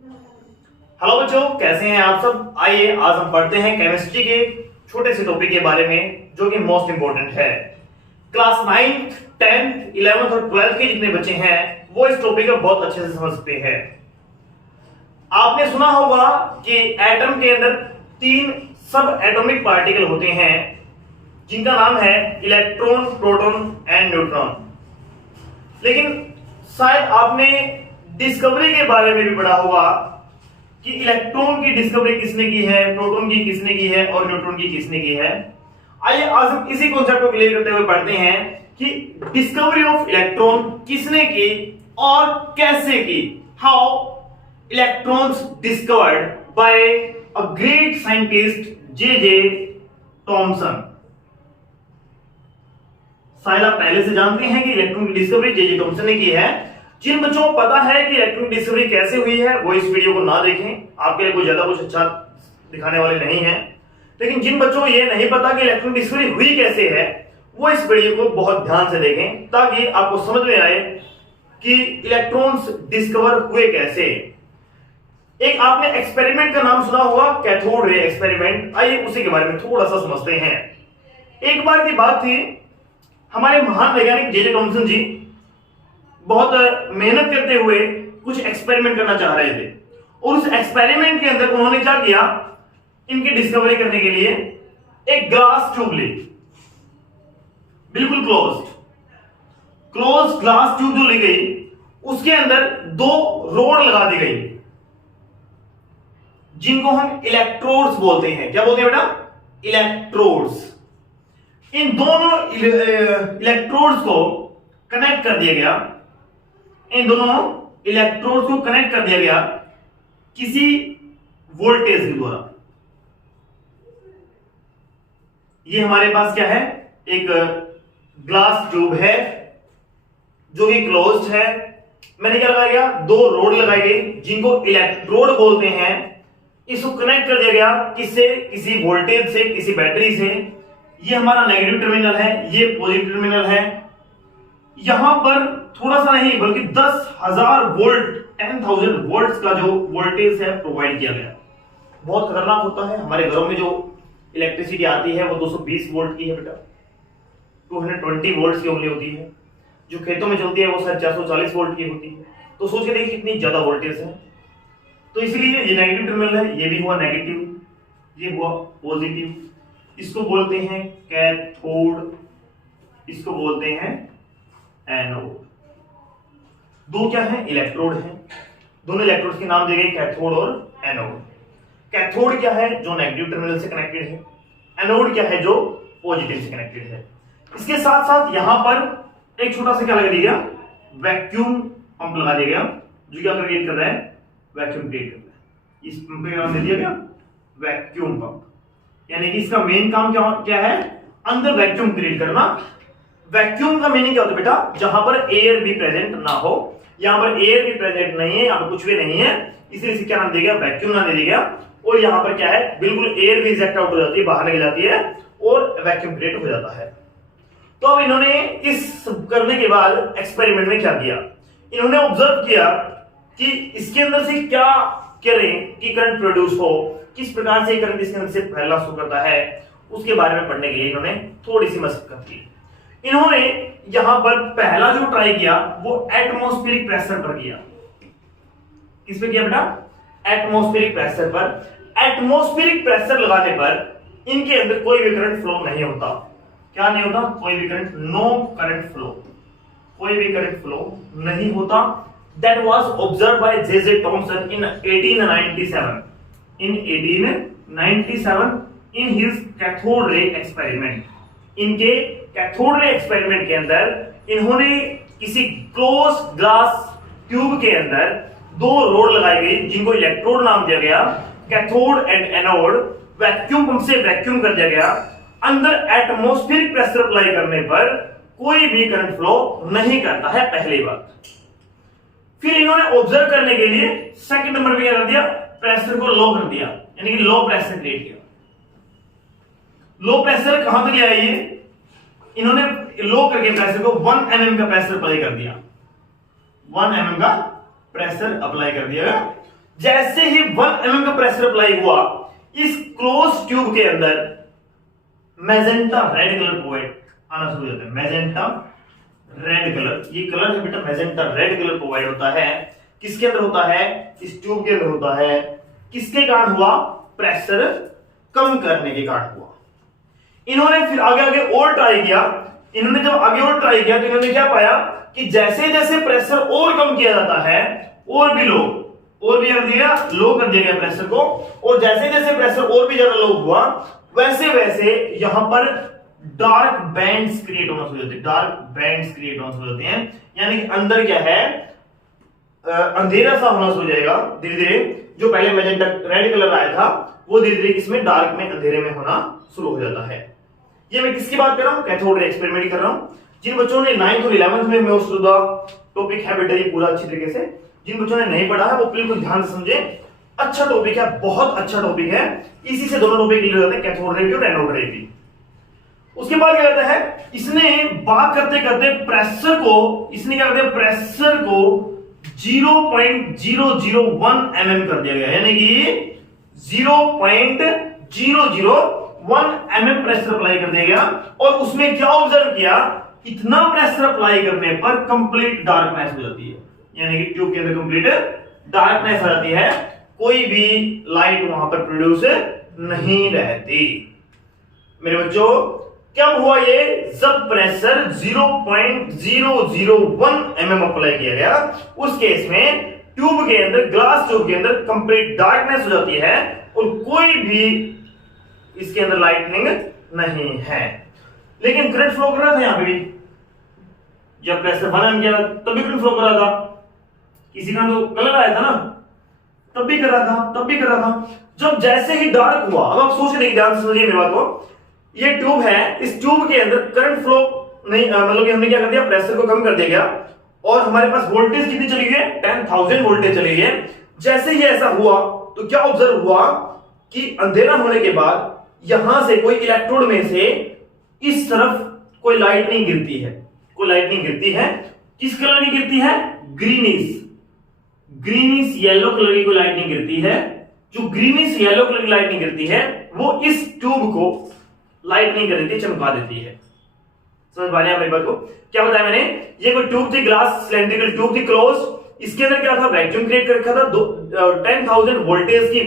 Hello बच्चों, कैसे हैं आप सब। आइए आज हम पढ़ते हैं केमिस्ट्री के छोटे से टॉपिक के बारे में जो कि मोस्ट इंपोर्टेंट है। क्लास 9th 10th 11th और 12th के जितने बच्चे हैं वो इस टॉपिक को बहुत अच्छे से समझ सकते हैं। आपने सुना होगा कि एटम के अंदर 3 सब एटॉमिक पार्टिकल होते हैं जिनका नाम है इलेक्ट्रॉन, प्रोटॉन एंड न्यूट्रॉन। लेकिन शायद आपने डिस्कवरी के बारे में भी पढ़ा होगा कि इलेक्ट्रॉन की डिस्कवरी किसने की है, प्रोटॉन की किसने की है और न्यूट्रॉन की किसने की है। आइए आज हम इसी कॉन्सेप्ट को क्लियर करते हुए पढ़ते हैं कि डिस्कवरी ऑफ इलेक्ट्रॉन किसने की और कैसे की। How electrons discovered by a great scientist J Thomson. शायद आप पहले से जानते हैं कि इलेक्ट्रॉन की डिस्कवरी जे थॉमसन ने की है। जिन बच्चों को पता है कि इलेक्ट्रॉन की डिस्कवरी कैसे हुई है वो इस वीडियो को ना देखें, आपके लिए कोई ज्यादा कुछ अच्छा दिखाने वाले नहीं है। लेकिन जिन बच्चों को ये नहीं पता कि इलेक्ट्रॉन की डिस्कवरी हुई कैसे है वो इस वीडियो को बहुत ध्यान से देखें ताकि आपको समझ में आए कि इलेक्ट्रॉन्स डिस्कवर हुए कैसे। एक आपने एक्सपेरिमेंट का नाम सुना होगा, कैथोड रे एक्सपेरिमेंट। आइए उसी के बारे में थोड़ा सा समझते हैं। एक बार की बात थी, हमारे महान वैज्ञानिक जे थॉमसन जी बहुत मेहनत करते हुए कुछ एक्सपेरिमेंट करना चाह रहे थे और उस एक्सपेरिमेंट के अंदर उन्होंने क्या किया, इनकी डिस्कवरी करने के लिए एक ग्लास ट्यूब ली, बिल्कुल क्लोज ग्लास ट्यूब जो ली गई उसके अंदर 2 रोड लगा दी गई जिनको हम इलेक्ट्रोड्स बोलते हैं। क्या बोलते हैं बेटा? इलेक्ट्रोड्स। इन दोनों इलेक्ट्रोड्स को कनेक्ट कर दिया गया, इन दोनों इलेक्ट्रोड्स को कनेक्ट कर दिया गया किसी वोल्टेज के द्वारा। ये हमारे पास क्या है, एक ग्लास ट्यूब है जो कि क्लोज्ड है। मैंने क्या लगाया गया, 2 रोड लगाई गई जिनको इलेक्ट्रोड बोलते हैं। इसको कनेक्ट कर दिया गया किससे, किसी वोल्टेज से, किसी बैटरी से। ये हमारा नेगेटिव टर्मिनल है, ये पॉजिटिव टर्मिनल है। यहां पर थोड़ा सा नहीं बल्कि 10,000 वोल्ट 10,000 वोल्ट्स का जो वोल्टेज है प्रोवाइड किया गया। बहुत खतरनाक होता है। हमारे घरों में जो इलेक्ट्रिसिटी आती है वो 220 वोल्ट की है बेटा, 220 वोल्ट्स की ओनली होती है। जो खेतों में चलती है वो शायद 440 वोल्ट की होती है। तो सोच के देखिए कितनी ज्यादा वोल्टेज है। तो इसलिए ये नेगेटिव टर्मिनल है, ये भी हुआ नेगेटिव, ये हुआ पॉजिटिव। इसको बोलते हैं कैथोड, इसको बोलते हैं एनोड। 2 क्या है, इलेक्ट्रोड है। दोनों इलेक्ट्रोड्स के नाम दिए गए कैथोड और एनोड। कैथोड क्या है, जो नेगेटिव टर्मिनल से कनेक्टेड है। एनोड क्या है, जो पॉजिटिव से कनेक्टेड है। इसके साथ साथ यहां पर एक छोटा सा क्या लगा दिया, वैक्यूम पंप लगा दिया गया जो क्या क्रिएट कर रहा है, वैक्यूम क्रिएट कर रहा है। इस पंप का नाम दे दिया गया वैक्यूम पंप। यानी कि इसका मेन काम क्या है, अंदर वैक्यूम क्रिएट करना। वैक्यूम का मीनिंग क्या होता है बेटा, जहां पर एयर भी प्रेजेंट ना हो। यहां पर एयर भी प्रेजेंट नहीं है, यहां पर कुछ भी नहीं है, इसलिए इसे क्या नाम दिया गया, वैक्यूम नाम दे दिया गया। और यहां पर क्या है, बिल्कुल एयर भी इजेक्ट आउट हो जाती है, बाहर निकल जाती है और वैक्यूम क्रिएट हो जाता है। तो अब इन्होंने इस करने के बाद एक्सपेरिमेंट में क्या किया, इन्होंने ऑब्जर्व किया कि इसके अंदर से क्या करें कि करंट प्रोड्यूस हो, किस प्रकार से करंट इसके अंदर से फैलना शुरू करता है, उसके बारे में पढ़ने के लिए इन्होंने थोड़ी सी मशक्कत की। इन्होंने यहां पर पहला जो ट्राई किया वो एटमॉस्फेरिक प्रेशर पर किया। किस पे किया बेटा, एटमॉस्फेरिक प्रेशर पर। एटमॉस्फेरिक प्रेशर लगाने पर इनके अंदर कोई भी करंट फ्लो नहीं होता। क्या नहीं होता, कोई भी करंट, नो करंट फ्लो, कोई भी करंट फ्लो नहीं होता। That was observe by J Thomson in 1897 in his cathode ray experiment. इनके कैथोड रे एक्सपेरिमेंट के अंदर इन्होंने किसी क्लोज ग्लास ट्यूब के अंदर 2 रोड लगाई गई जिनको इलेक्ट्रोड नाम दिया गया, cathode and anode. Vacuum pump से वैक्यूम कर दिया गया। अंदर एटमॉस्फेरिक प्रेशर अप्लाई करने पर कोई भी करंट फ्लो नहीं करता है, पहली बात। फिर इन्होंने ऑब्जर्व करने के लिए सेकंड नंबर पे क्या कर दिया, प्रेशर को लो कर दिया, यानी कि लो प्रेशर क्रिएट किया। लो प्रेशर कहां तक ले आए, इन्होंने लो करके प्रेशर को 1 mm का प्रेशर अप्लाई कर दिया, 1 mm का प्रेशर अप्लाई कर दिया। जैसे ही 1 mm का प्रेशर अप्लाई हुआ, इस क्लोज ट्यूब के अंदर मैजेंटा रेड कलर प्रोवाइड आना शुरू हो जाता है। मैजेंटा रेड कलर, ये कलर है बेटा मैजेंटा रेड कलर प्रोवाइड होता है। किसके अंदर होता है? इस ट्यूब के अंदर होता है। किसके कारण हुआ? प्रेशर कम करने के कारण हुआ। इन्होंने फिर आगे आगे और ट्राई किया। इन्होंने जब आगे और ट्राई किया तो इन्होंने क्या पाया कि जैसे जैसे प्रेशर और कम किया जाता है, और भी लो कर दिया गया प्रेशर को, और जैसे जैसे प्रेशर और भी ज्यादा लो हुआ, वैसे वैसे यहां पर डार्क बैंड्स क्रिएट होना शुरू होते हैं। डार्क बैंड्स क्रिएट होना शुरू होते हैं, यानी कि अंदर क्या है, अंधेरा सा होना शुरू हो जाएगा धीरे धीरे। जो पहले मैजेंटा रेड कलर आया था वो धीरे धीरे इसमें डार्क में अंधेरे में होना शुरू हो जाता है। ये मैं किसकी बात कर रहा हूं? कैथोड रे एक्सपेरिमेंट कर रहा हूं। जिन बच्चों ने 9th और 11th में मोस्ट ऑफ द टॉपिक है बेटा ये पूरा अच्छी तरीके से, जिन बच्चों ने नहीं पढ़ा है वो बिल्कुल ध्यान से समझे। अच्छा टॉपिक है, बहुत अच्छा टॉपिक है। इसी से दोनों टॉपिक क्लियर होते हैं, कैथोड रे भी और एनोड रे भी। उसके बाद क्या कहता है, इसने बात करते करते प्रेशर को 0.001 mm कर दिया गया, यानी कि 0.001 mm प्रेशर अप्लाई कर दिया गया। और उसमें क्या ऑब्जर्व किया, इतना प्रेशर अप्लाई करने पर कंप्लीट डार्कनेस हो जाती है, यानी कि ट्यूब के अंदर कंप्लीट डार्कनेस आ जाती है, कोई भी लाइट वहां पर प्रोड्यूस नहीं रहती। मेरे बच्चों कब हुआ ये? जब प्रेशर 0.001 mm अप्लाई किया गया, उस केस में ट्यूब के अंदर, ग्लास ट्यूब के अंदर कंप्लीट डार्कनेस हो जाती है और कोई भी इसके अंदर लाइटनिंग नहीं है। लेकिन करंट फ्लो कर रहा था यहां पे भी, जब प्रेशर 1 mm किया तब भी करंट फ्लो कर रहा था। किसी का तो कलर आया था ना, तब भी कर रहा था। जब जैसे ही डार्क हुआ, अब आप सोच रहे ध्यान से समझिए मेरी बात को, ये ट्यूब है, इस ट्यूब के अंदर करंट फ्लो नहीं, मतलब कि हमने क्या कर दिया, प्रेशर को कम कर दिया गया और हमारे पास वोल्टेज कितनी चली गई है? 10,000 वोल्टेज चली गई है। जैसे ही ऐसा हुआ तो क्या ऑब्जर्व हुआ कि अंधेरा होने के बाद यहां से कोई इलेक्ट्रोड में से इस तरफ कोई लाइटनिंग गिरती है। किस कलर की गिरती है? ग्रीनिश येलो कलर की कोई लाइटनिंग गिरती है। जो ग्रीनिश येलो कलर की लाइटनिंग गिरती है वो इस ट्यूब को लाइटनिंग कर देती है, चमका देती है। समझ पा रहे हैं मेरी बात को? क्या बताया मैंने? ये कोई ट्यूब थी, ग्लास सिलेंड्रिकल ट्यूब थी, क्लोज। इसके अंदर क्या था? वैक्यूम क्रिएट कर रखा था। 10,000 वोल्टेज थी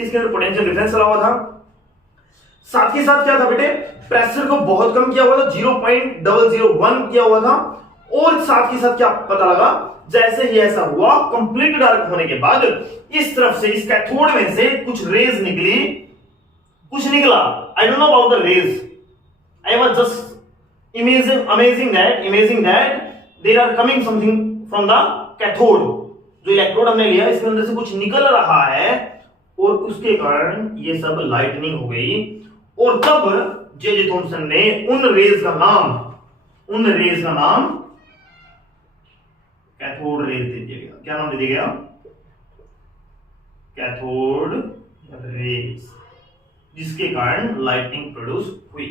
इसके अंदर, पोटेंशियल डिफरेंस चला हुआ था। साथ ही साथ क्या था बेटे? प्रेशर को बहुत कम किया हुआ था, 0.001 किया हुआ था। और साथ ही साथ क्या पता लगा, जैसे ही ऐसा हुआ, कंप्लीट डार्क होने के बाद इस तरफ से, इस कैथोड में से कुछ रेज निकला। I don't know about the rays, I was just imaging that there are coming something from the cathode. जो इलेक्ट्रोड हमने लिया इसके अंदर से कुछ निकल रहा है और उसके कारण ये सब लाइटनिंग हो गई। और तब जे थॉमसन ने उन रेज का नाम कैथोड रेज दे दिया गया। क्या नाम दे दिया गया? कैथोड रेज, जिसके कारण लाइटनिंग प्रोड्यूस हुई।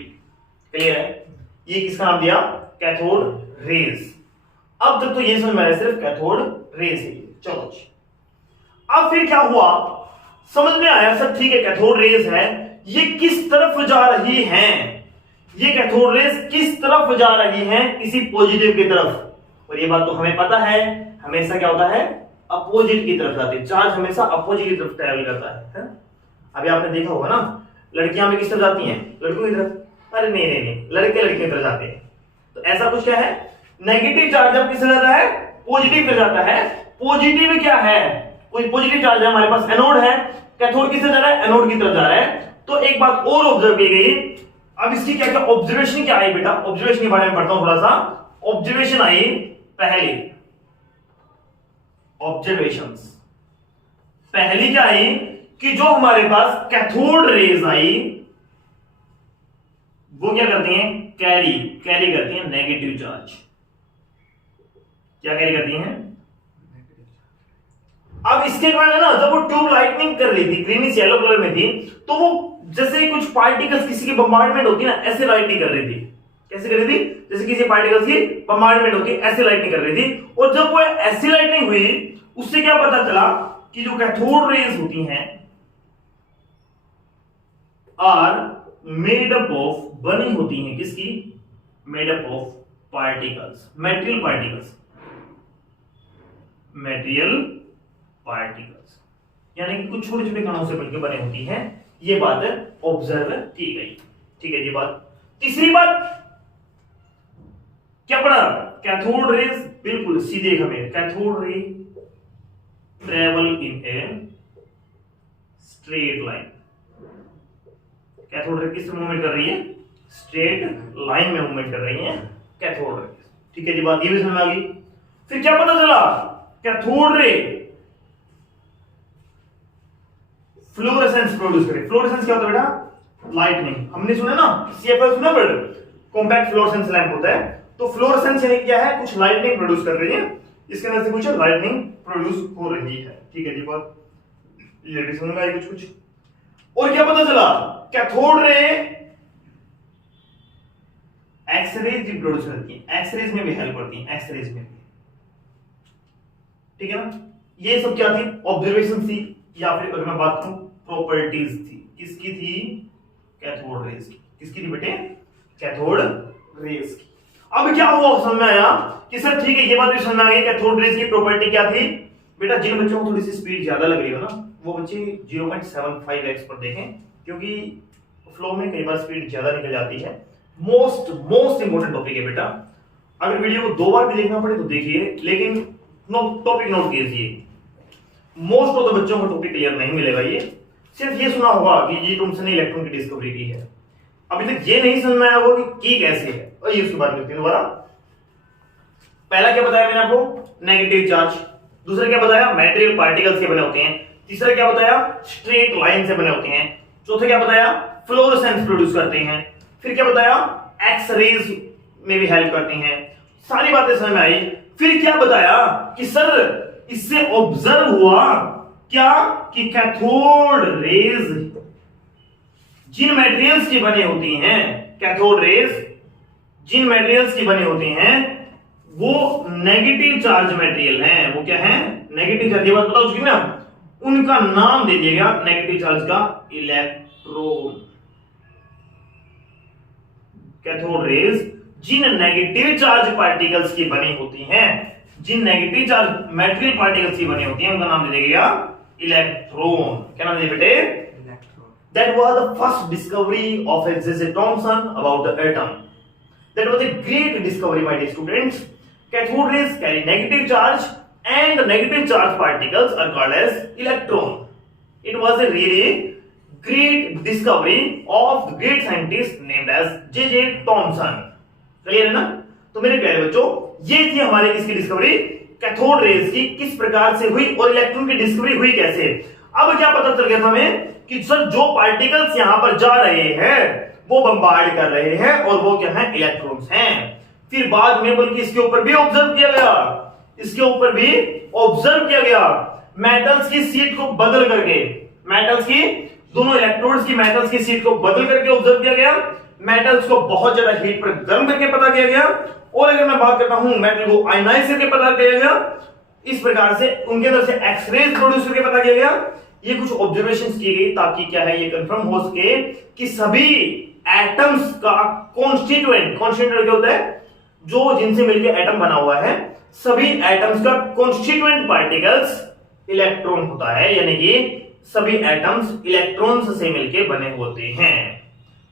क्लियर है? ये किसका नाम दिया? Cathode rays. अब तक तो ये समझ में आया सिर्फ कैथोड रेज है। चलो जी, अब फिर क्या हुआ? समझ में आया सब ठीक है, कैथोड रेज है। ये किस तरफ जा रही हैं? ये कैथोड रेज किस तरफ जा रही हैं? किसी पॉजिटिव की तरफ। और ये बात तो हमें पता है, हमेशा क्या होता है? अपोजिट की तरफ जाती है। चार्ज हमेशा अपोजिट की तरफ ट्रैवल करता है? अभी आपने देखा होगा ना, लड़कियां में किस तरफ जाती हैं? लड़कों की तरफ। अरे नहीं, लड़के लड़कियों की तरफ जाते हैं। तो ऐसा कुछ क्या है? नेगेटिव चार्ज जब किस तरफ जाता है? पॉजिटिव पे जाता है। पॉजिटिव क्या है? कोई पॉजिटिव चार्ज है, हमारे पास एनोड है, कैथोड किस तरफ जा रहा है? एनोड की तरफ जा रहा है। तो एक बात और ऑब्जर्व की गई। अब इसकी क्या क्या ऑब्जर्वेशन क्या आई बेटा? ऑब्जर्वेशन के बारे में पढ़ता हूं थोड़ा सा। ऑब्जर्वेशन आई पहली, पहली क्या आई कि जो हमारे पास कैथोड रेज आई वो क्या करती हैं? कैरी करती हैं नेगेटिव चार्ज। क्या कैरी करती हैं? अब इसके कारण ना, जब वो ट्यूब लाइटनिंग कर रही थी, ग्रीनिश येलो कलर में थी, तो वो जैसे कुछ पार्टिकल्स किसी की बम्बार्डमेंट होती है ना, ऐसे लाइटनिंग कर रही थी। कैसे कर रही थी? जैसे किसी पार्टिकल्स की बम्बार्डमेंट होती है, ऐसे लाइटनिंग कर रही थी। और जब वो ऐसी लाइटनिंग हुई, उससे क्या पता चला कि जो कैथोड रेज होती हैं आर मेड अप ऑफ, बनी होती हैं किसकी, made up of particles, material particles, material particles, यानी कि कुछ छोटे छोटे कणों से मिलकर बने होती हैं। ये बात ऑब्जर्व की गई। ठीक है जी बात। तीसरी बात क्या पढ़ा, कैथोड रेज, बिल्कुल सीधे हमें, cathode ray travel in a straight line. Cathode ray किस मूवमेंट कर रही है, स्ट्रेट लाइन में मूवमेंट कर रही है कैथोड रे। ठीक है जी बात, ये भी समझ में आ गई। फिर क्या पता चला, कैथोड रे फ्लोरेसेंस प्रोड्यूस करे। फ्लोरेसेंस क्या होता है बेटा, लाइटनिंग। हमने सुना ना, CFL सुना बड़, कॉम्पैक्ट फ्लोरेसेंस लैंप होता है। तो फ्लोरेसेंस यानी क्या है, कुछ लाइटनिंग प्रोड्यूस कर रही है, इसके अंदर से कुछ लाइटनिंग प्रोड्यूस हो रही है। ठीक है जी बात, ये भी समझ में आई कुछ कुछ। और क्या पता चला, कैथोड रे एक्सरेज भी प्रोड्यूस करती है, एक्सरेज में भी हेल्प करती है, एक्सरेज में भी। ठीक है ना, ये सब क्या थी, ऑब्जर्वेशन थी, या फिर अगर मैं बात करूं प्रॉपर्टीज थी, किसकी थी, कैथोड रेज की। किसकी थी बेटे, कैथोड रेज की। अब क्या हुआ समझ में आया कि सर ठीक है, ये बात भी समझ में आ गई, कैथोड रेज की प्रॉपर्टी क्या थी बेटा। जिन बच्चों को थोड़ी सी स्पीड ज्यादा लग रही है ना, वो बच्चे 0.75x पर देखें, क्योंकि फ्लो में कई बार स्पीड ज्यादा निकल जाती है। मोस्ट इंपोर्टेंट टॉपिक है बेटा। अगर वीडियो को 2 बार भी देखना पड़े तो देखिए, लेकिन टॉपिक नोट कीजिए। मोस्ट ऑफ द बच्चों को टॉपिक क्लियर नहीं मिलेगा। ये सिर्फ ये सुना होगा कि जी थॉमसन ने इलेक्ट्रॉन की डिस्कवरी की है, अभी तक ये नहीं समझ में आया होगा कि की कैसे है। और ये उसकी बात करते हैं दोबारा। पहला क्या बताया मैंने आपको, नेगेटिव चार्ज। दूसरा क्या बताया, मेटेरियल पार्टिकल्स के बने होते हैं। तीसरा क्या बताया, स्ट्रेट लाइन से बने होते हैं। चौथा क्या बताया, फ्लोरेसेंस प्रोड्यूस करते हैं। फिर क्या बताया, एक्स रेज में भी हेल्प करती हैं। सारी बातें समझ में आई। फिर क्या बताया कि सर इससे ऑब्जर्व हुआ क्या कि कैथोड रेज जिन मटेरियल्स की बनी होती हैं, कैथोड रेज जिन मटेरियल्स की बनी होती हैं वो नेगेटिव चार्ज मटेरियल हैं। वो क्या है, नेगेटिव चार्ज। ये बात बताओ उसकी ना, उनका नाम दे दिया गया नेगेटिव चार्ज का इलेक्ट्रॉन। कैथोड रेज जिन नेगेटिव चार्ज पार्टिकल्स की बनी होती हैं, जिन नेगेटिव चार्ज मेटेरियल पार्टिकल्स की बनी होती हैं, उनका नाम दे दिया गया इलेक्ट्रॉन। क्या नाम दिया बेटे, electron. That was the first discovery of J.J. Thomson about the atom. That was a great discovery, my dear students. Cathode rays carry negative charge, and the negative charge particles are called as electron. It was a really great discovery of the great scientist named as J.J. Thomson. Clear है ना? तो मेरे प्यारे बच्चों, ये थी हमारे किसकी डिस्कवरी, कैथोड रेज की, किस प्रकार से हुई और इलेक्ट्रॉन की डिस्कवरी हुई कैसे। अब क्या पता चल गया था हमें कि सर जो पार्टिकल्स यहां पर जा रहे हैं वो बम्बार्ड कर रहे हैं, और वो क्या है, इलेक्ट्रॉन्स हैं। फिर बाद में बल्कि इसके ऊपर भी ऑब्जर्व किया गया, इसके ऊपर भी ऑब्जर्व किया गया, मेटल्स की सीट को बदल करके, मेटल्स की दोनों इलेक्ट्रोड्स की मेटल्स की सीट को बदल करके ऑब्जर्व किया गया, मेटल्स को बहुत ज्यादा हीट पर गर्म करके पता किया गया, और अगर मैं बात करता हूं मेटल को आयनाइज करके पता किया गया। इस प्रकार से उनके अंदर से एक्सरेज प्रोड्यूस करके पता किया गया। ये कुछ ऑब्जर्वेशंस की गई ताकि क्या है, ये कंफर्म हो सके कि सभी एटम्स का कॉन्स्टिट्यूएंट क्या होता है, जो जिनसे मिलकर एटम बना हुआ है, सभी एटम्स का कॉन्स्टिट्यूएंट पार्टिकल्स इलेक्ट्रॉन होता है, यानी कि सभी एटम्स इलेक्ट्रॉन्स से मिलकर बने होते हैं।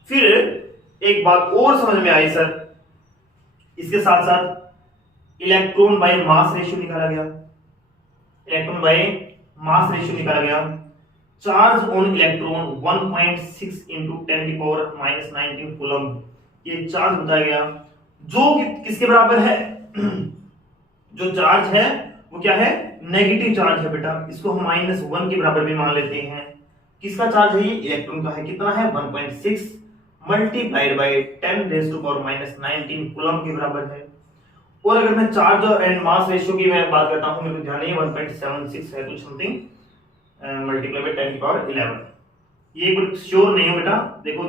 फिर एक बात और समझ में आई सर, इसके साथ साथ इलेक्ट्रॉन बाय मास रेशियो निकाला गया, इलेक्ट्रॉन बाय मास रेशियो निकाला गया। Charge on electron 1.6 into 10⁻⁻19 coulomb, ये चार्ज बताया गया, जो किसके बराबर है, जो चार्ज है वो क्या है, नेगेटिव चार्ज है बेटा, इसको हम -1 के बराबर भी मान लेते हैं। किसका चार्ज है ये, इलेक्ट्रॉन का है। कितना है, 1.6 मल्टीप्लाइड बाय 10⁻⁻19 कूलम के बराबर है। और अगर मैं चार्ज एंड मास रेशियो की मैं बात करता हूं, मेरे को ध्यान नहीं है, 1.76 है कुछ समथिंग, मल्टीप्लाई बाय 10⁻11। ये कुछ श्योर नहीं हो बेटा, देखो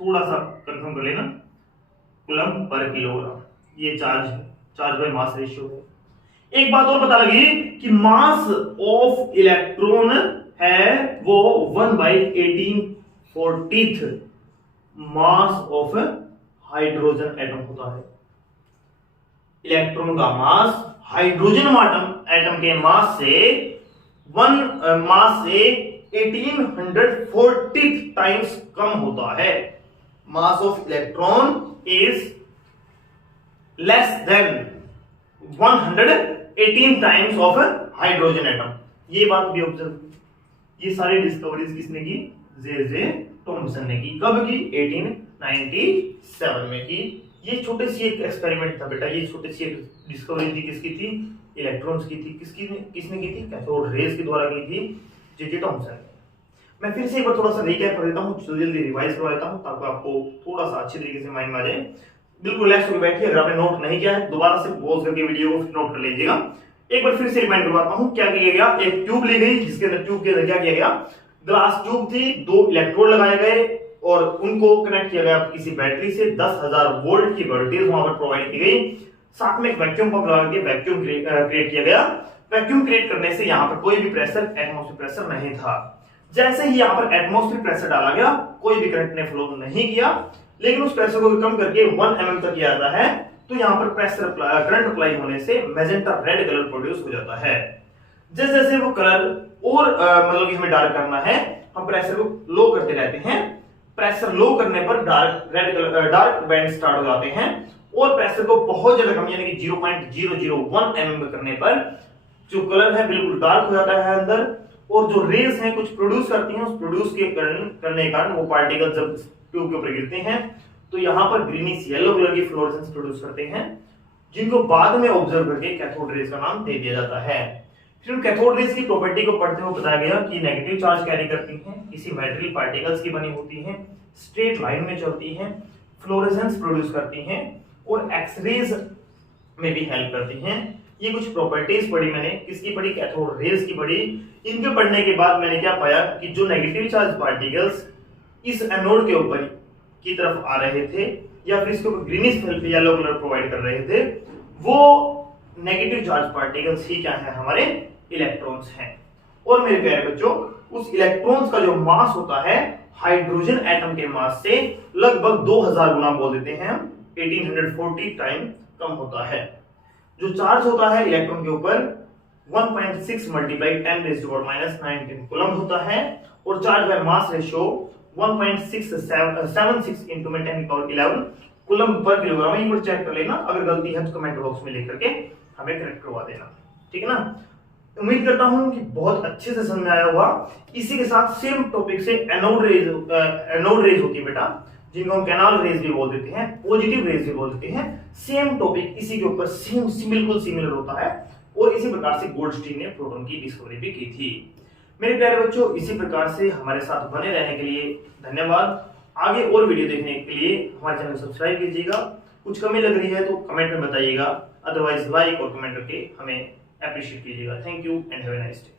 थोड़ा सा कंफर्म कर लेना, कूलम पर किलोग्राम ये चार्ज है, चार्ज बाय मास रेशियो है। एक बात और पता लगी कि मास ऑफ इलेक्ट्रॉन है वो 1/1840 मास ऑफ हाइड्रोजन एटम होता है। इलेक्ट्रॉन का मास हाइड्रोजन एटम के मास से 1840 टाइम्स कम होता है। Mass of electron is less than 118 times of hydrogen atom. ये बात भी ऑब्जर्व, ये सारी डिस्कवरीज किसने की? जे टॉमसन ने की। कब की? 1897 में की। ये छोटी सी एक एक्सपेरिमेंट था बेटा, ये छोटी सी एक डिस्कवरी थी। किसकी थी? इलेक्ट्रॉन्स की थी। किसने की थी? कैथोड रेज के द्वारा की थी, जे टॉमसन ने। मैं फिर से एक बार थोड़ा सा रिकैप कर देता हूँ, जल्दी रिवाइज करवा देता हूँ ताकि आपको थोड़ा सा अच्छी तरीके से माइंड में आ जाए। बिल्कुल रिलैक्स होकर बैठिए। अगर आपने नोट नहीं किया है दोबारा से पॉज करके वीडियो को नोट कर लीजिएगा। एक बार फिर से रिमाइंड करवाता हूँ क्या किया गया। एक ट्यूब ली गई जिसके अंदर, ट्यूब के अंदर क्या किया गया? ग्लास ट्यूब थी, 2 इलेक्ट्रोड लगाए गए और उनको कनेक्ट किया गया किसी बैटरी से। 10,000 वोल्ट की वोल्टेज वहां पर प्रोवाइड की गई। साथ में एक वैक्यूम पंप लगा के वैक्यूम क्रिएट किया गया। वैक्यूम क्रिएट करने से यहाँ पर कोई भी प्रेशर, एटमॉस्फेरिक प्रेशर नहीं था। जैसे ही यहाँ पर एटमॉस्फेरिक प्रेशर डाला गया, कोई भी करंट ने फ्लो नहीं किया, लेकिन उस प्रेशर को कम करके 1 mm तक किया जाता है तो यहाँ पर प्रेशर करंट अप्लाई होने से मैजेंटा रेड कलर प्रोड्यूस हो जाता है। जैसे जैसे वो कलर और मतलब कि हमें डार्क करना है, हम प्रेशर को लो करते रहते हैं। प्रेशर लो करने पर डार्क बैंड स्टार्ट हो जाते हैं और प्रेशर को बहुत ज्यादा कम यानी कि 0.001 mm करने पर जो कलर है बिल्कुल डार्क हो जाता है अंदर, और जो रेस हैं कुछ प्रोड्यूस करती हैं, उस प्रोड्यूस के करने के कारण वो पार्टिकल जब ट्यूब के ऊपर गिरते हैं तो यहाँ पर ग्रीनिश येलो कलर की फ्लोरेसेंस प्रोड्यूस करते हैं, जिनको बाद में ऑब्जर्व करके कैथोड रेज का नाम दे दिया जाता है। फिर उन कैथोड रेज की प्रॉपर्टी को पढ़ते हुए बताया गया कि नेगेटिव चार्ज कैरी करती हैं, किसी मेटल पार्टिकल्स की बनी होती हैं, स्ट्रेट लाइन में चलती हैं, फ्लोरेसेंस प्रोड्यूस करती हैं और एक्सरेज में भी हेल्प करती हैं। ये कुछ प्रॉपर्टीज पढ़ी मैंने। किसकी पढ़ी? कैथोड रेज की पढ़ी। इनके पढ़ने के बाद मैंने क्या पाया कि जो नेगेटिव चार्ज पार्टिकल्स इस एनोड के ऊपर की तरफ आ रहे थे या फिर इसके ऊपर ग्रीनिश येलो कलर प्रोवाइड कर रहे थे, वो नेगेटिव चार्ज पार्टिकल्स ही क्या है? हमारे इलेक्ट्रॉन्स हैं। और मेरे प्यारे बच्चों, उस इलेक्ट्रॉन्स का जो मास होता है हाइड्रोजन एटम के मास से लगभग 2000 गुना बोल देते हैं, 1840 टाइम कम होता है। जो चार्ज होता है इलेक्ट्रॉन के ऊपर 1.6 मल्टीप्लाई 10⁻⁻⁹ कूलम होता है और charge by mass ratio 1.676 into 10⁻11 coulomb per kilogram. एक बार चेक कर लेना, अगर गलती है तो कमेंट बॉक्स में लिख करके हमें करेक्ट करवा देना, ठीक है ना। उम्मीद करता हूं कि बहुत अच्छे से समझ में आया होगा। इसी के साथ सेम टॉपिक से एनोड रेज होती है बेटा, जिनको हम कैनाल रेज भी बोल देते हैं, पॉजिटिव रेज भी बोल देते हैं। सेम टॉपिक इसी के ऊपर बिल्कुल सिमिलर होता है और इसी प्रकार से गोल्डस्टीन ने प्रोटॉन की डिस्कवरी भी की थी। मेरे प्यारे बच्चों, इसी प्रकार से हमारे साथ बने रहने के लिए धन्यवाद। आगे और वीडियो देखने के लिए हमारे चैनल को सब्सक्राइब कीजिएगा। कुछ कमी लग रही है तो कमेंट में बताइएगा, अदरवाइज लाइक और कमेंट करके हमें अप्रिशिएट कीजिएगा। Thank you and have a nice day.